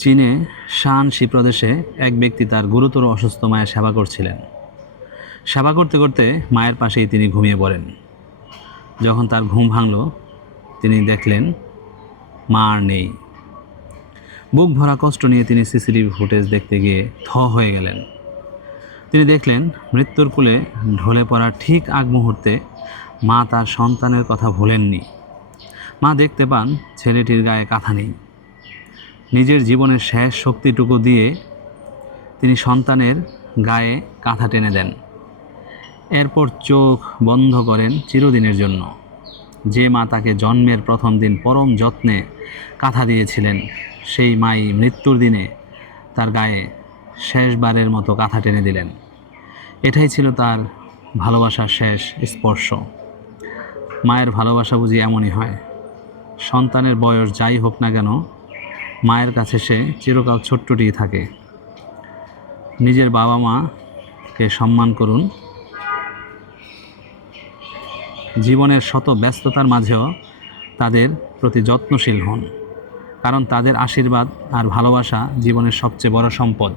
চীনে শানশি প্রদেশে এক ব্যক্তি তার গুরুতর অসুস্থ মায়ের সেবা করছিলেন। সেবা করতে করতে মায়ের পাশেই তিনি ঘুমিয়ে পড়েন। যখন তার ঘুম ভাঙল, তিনি দেখলেন মা আর নেই। বুক ভরা কষ্ট নিয়ে তিনি সিসিটিভি ফুটেজ দেখতে গিয়ে হয়ে গেলেন। তিনি দেখলেন মৃত্যুর কোলে ঢলে পড়ার ঠিক আগ মুহূর্তে মা তার সন্তানের কথা ভোলেননি। মা দেখতে পান ছেলেটির গায়ে কাঁথা নেই। নিজের জীবনের শেষ শক্তিটুকু দিয়ে তিনি সন্তানের গায়ে কাঁথা টেনে দেন। এরপর চোখ বন্ধ করেন চিরদিনের জন্য। যে মা তাকে জন্মের প্রথম দিন পরম যত্নে কাঁথা দিয়েছিলেন, সেই মাই মৃত্যুর দিনে তার গায়ে শেষবারের মতো কাঁথা টেনে দিলেন। এটাই ছিল তার ভালোবাসার শেষ স্পর্শ। মায়ের ভালোবাসা বুঝি এমনই হয়। সন্তানের বয়স যাই হোক না কেন, মায়ের কাছে সে চিরকাল ছোট্টটিই থাকে। নিজের বাবা মাকে সম্মান করুন। জীবনের শত ব্যস্ততার মাঝেও তাদের প্রতি যত্নশীল হন, কারণ তাদের আশীর্বাদ আর ভালোবাসা জীবনের সবচেয়ে বড় সম্পদ।